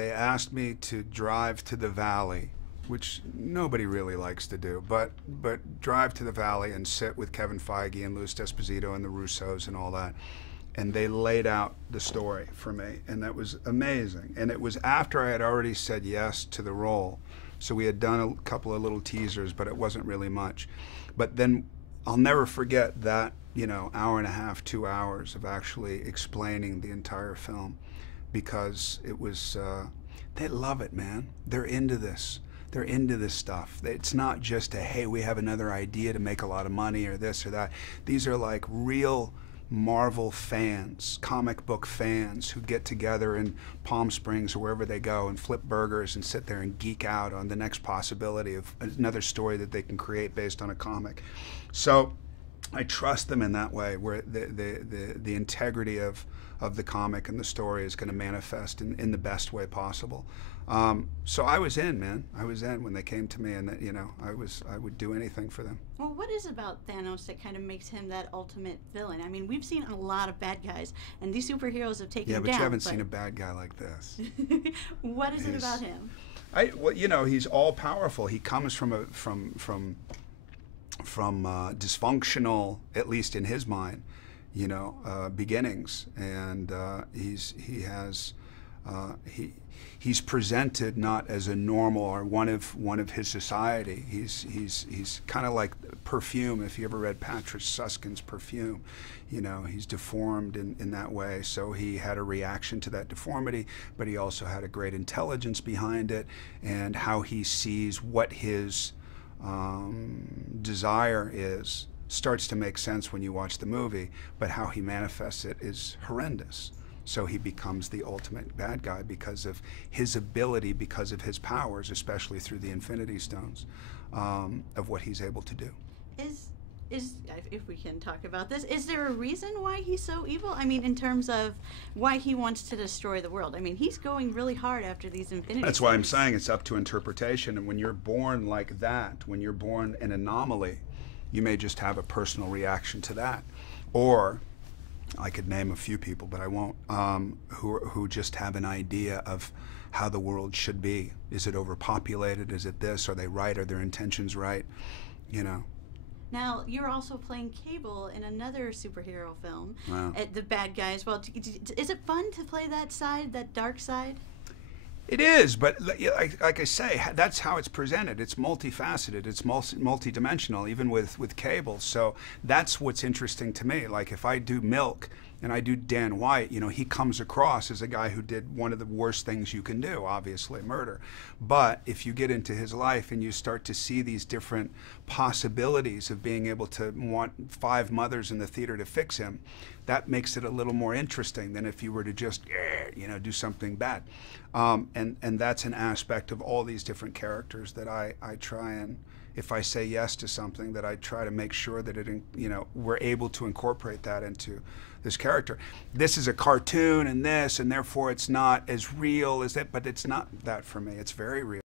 they asked me to drive to the valley, which nobody really likes to do, but drive to the valley and sit with Kevin Feige and Louis D'Esposito and the Russos and all that. And they laid out the story for me, and that was amazing. And it was after I had already said yes to the role. So we had done a couple of little teasers, but it wasn't really much. But then I'll never forget that, you know, hour and a half, 2 hours of actually explaining the entire film, because it was, they love it, man. They're into this. They're into this stuff. It's not just a, hey, we have another idea to make a lot of money or this or that. These are like real Marvel fans, comic book fans who get together in Palm Springs or wherever they go and flip burgers and sit there and geek out on the next possibility of another story that they can create based on a comic. So I trust them in that way, where the integrity of the comic and the story is going to manifest in the best way possible. So I was in, man. I was in when they came to me, and that, you know, I would do anything for them. Well, what is about Thanos that kind of makes him that ultimate villain? I mean, we've seen a lot of bad guys, and these superheroes have taken him down. Yeah, but you haven't seen a bad guy like this. What is it about him? Well, you know, he's all powerful. He comes from dysfunctional, at least in his mind, you know, beginnings, and he's presented not as a normal or one of his society. He's kind of like Perfume. If you ever read Patrick Susskind's Perfume, you know, he's deformed in that way. So he had a reaction to that deformity, but he also had a great intelligence behind it, and how he sees what his desire is starts to make sense when you watch the movie, but how he manifests it is horrendous. So he becomes the ultimate bad guy because of his ability, because of his powers, especially through the Infinity Stones, of what he's able to do. If we can talk about this, is there a reason why he's so evil? I mean, in terms of why he wants to destroy the world. I mean, he's going really hard after these Infinity Stones. That's why I'm saying it's up to interpretation. And when you're born like that, when you're born an anomaly, you may just have a personal reaction to that. Or I could name a few people, but I won't, who just have an idea of how the world should be. Is it overpopulated? Is it this? Are they right? Are their intentions right? You know. Now, you're also playing Cable in another superhero film, wow. The bad guy as well. Is it fun to play that side, that dark side? It is, but like I say, that's how it's presented. It's multifaceted. It's multi-dimensional, even with Cable. So that's what's interesting to me. Like if I do Milk and I do Dan White, you know, he comes across as a guy who did one of the worst things you can do, obviously, murder. But if you get into his life and you start to see these different possibilities of being able to want 5 mothers in the theater to fix him, that makes it a little more interesting than if you were to just, you know, do something bad. And that's an aspect of all these different characters that I try and, if I say yes to something, that I try to make sure that it, you know, we're able to incorporate that into this character. This is a cartoon and this, and therefore it's not as real as it, but it's not that for me. It's very real.